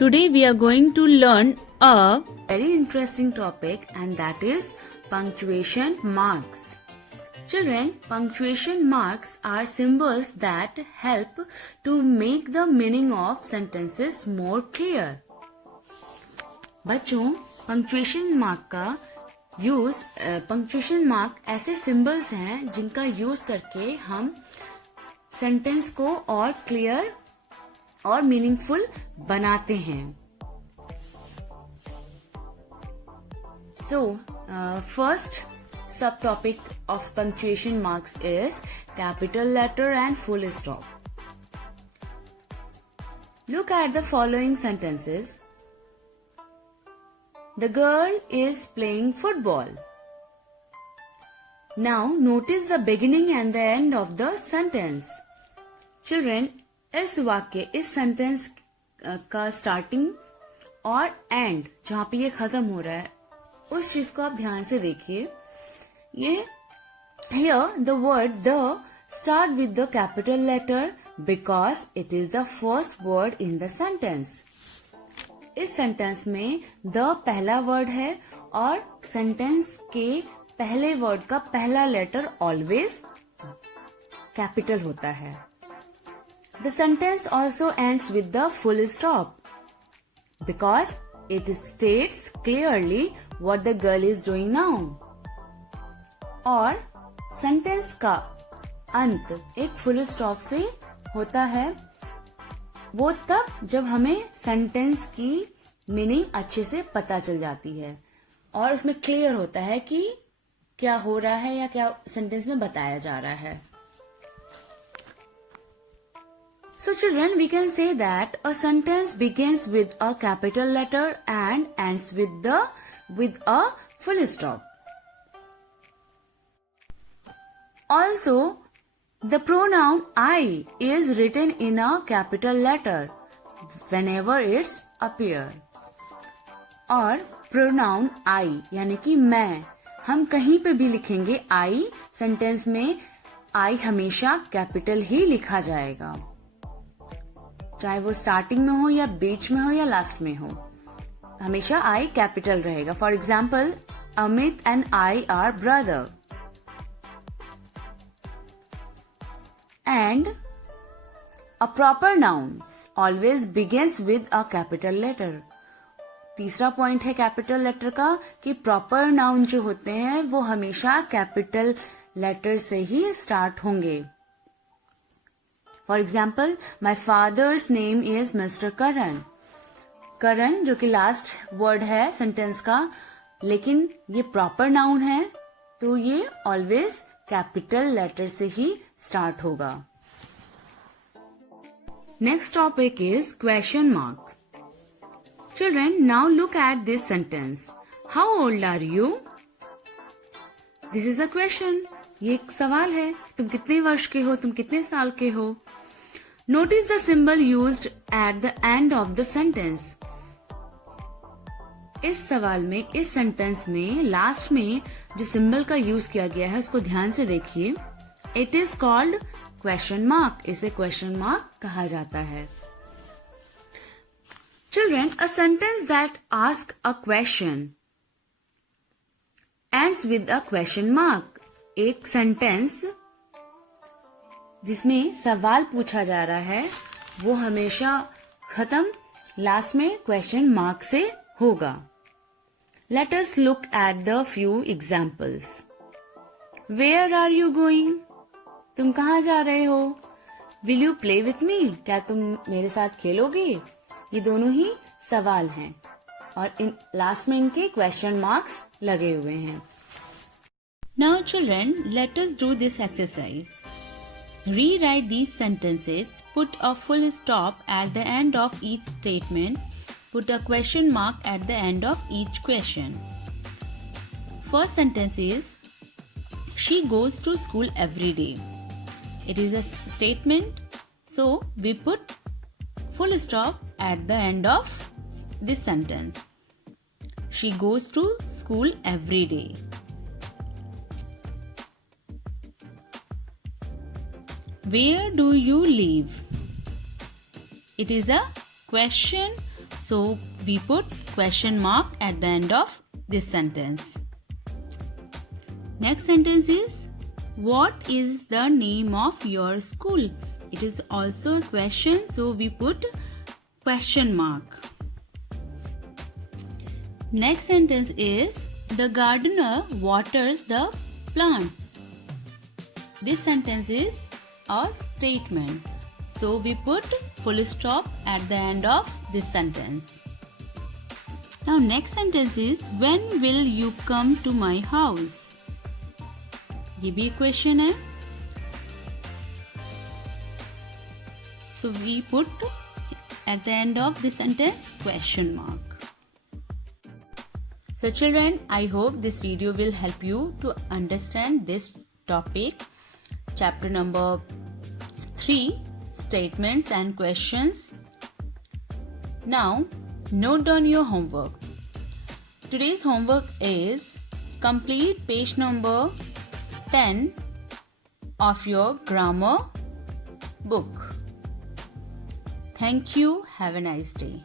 Today we are going to learn a very interesting topic, and that is punctuation marks. Children, punctuation marks are symbols that help to make the meaning of sentences more clear. बच्चों, punctuation mark ऐसे सिंबल्स हैं जिनका यूज करके हम सेंटेंस को और क्लियर और मीनिंगफुल बनाते हैं. So, first subtopic of punctuation marks is capital letter and full stop. Look at the following sentences. The girl is playing football. Now notice the beginning and the end of the sentence. Children, इस सेंटेंस का स्टार्टिंग और एंड जहां पे ये खत्म हो रहा है उस चीज को आप ध्यान से देखिए. ये here the word the start with the capital letter because it is the first word in the sentence. इस सेंटेंस में the पहला वर्ड है और सेंटेंस के पहले वर्ड का पहला लेटर ऑलवेज कैपिटल होता है. The sentence also ends with the full stop because it states clearly what the girl is doing now. और सेंटेंस का अंत एक फुल स्टॉप से होता है वो तब जब हमें सेंटेंस की मीनिंग अच्छे से पता चल जाती है और उसमें क्लियर होता है कि क्या हो रहा है या क्या सेंटेंस में बताया जा रहा है. So children, we can say that a sentence begins with a capital letter and ends with a full stop. Also, the pronoun I is written in a capital letter whenever it's appear. और pronoun I यानी कि मैं हम कहीं पे भी लिखेंगे I, sentence में I हमेशा कैपिटल ही लिखा जाएगा, चाहे वो स्टार्टिंग में हो या बीच में हो या लास्ट में हो, हमेशा आई कैपिटल रहेगा. For example, Amit and I are brother. And a proper noun always begins with a capital letter. तीसरा पॉइंट है कैपिटल लेटर का कि प्रॉपर नाउन जो होते हैं वो हमेशा कैपिटल लेटर से ही स्टार्ट होंगे. For example, my father's name is mister Karan. Karan जो कि लास्ट वर्ड है सेंटेंस का, लेकिन ये प्रॉपर नाउन है तो ये ऑलवेज कैपिटल लेटर से ही स्टार्ट होगा. Next topic is question mark. Children, now look at this sentence. How old are you? This is a question. ये एक सवाल है. तुम कितने वर्ष के हो, तुम कितने साल के हो? Notice the symbol used at the end of the sentence. इस सवाल में, इस सेंटेंस में लास्ट में जो सिंबल का यूज किया गया है उसको ध्यान से देखिए. It is called question mark. इसे क्वेश्चन मार्क कहा जाता है. Children, a sentence that ask a question ends with a question mark. एक सेंटेंस जिसमें सवाल पूछा जा रहा है वो हमेशा खत्म लास्ट में क्वेश्चन मार्क से होगा. Let us look at the few examples. Where are you going? तुम कहाँ जा रहे हो? Will you play with me? क्या तुम मेरे साथ खेलोगे? ये दोनों ही सवाल हैं और इन लास्ट में इनके क्वेश्चन मार्क्स लगे हुए हैं. Now children, let us do this exercise. Rewrite these sentences, put a full stop at the end of each statement, put a question mark at the end of each question. First sentence is, she goes to school every day. It is a statement, so we put full stop at the end of this sentence. She goes to school every day. Where do you live? It is a question So we put question mark at the end of this sentence. Next sentence is, what is the name of your school? It is also a question, so we put question mark. Next sentence is, the gardener waters the plants. This sentence is a statement, so we put full stop at the end of this sentence. Now next sentence is, when will you come to my house? ये भी क्वेश्चन है, so we put at the end of this sentence question mark. So children, I hope this video will help you to understand this topic, chapter number 3, statements and questions. Now note down your homework. Today's homework is complete page number 10 of your grammar book. Thank you. Have a nice day.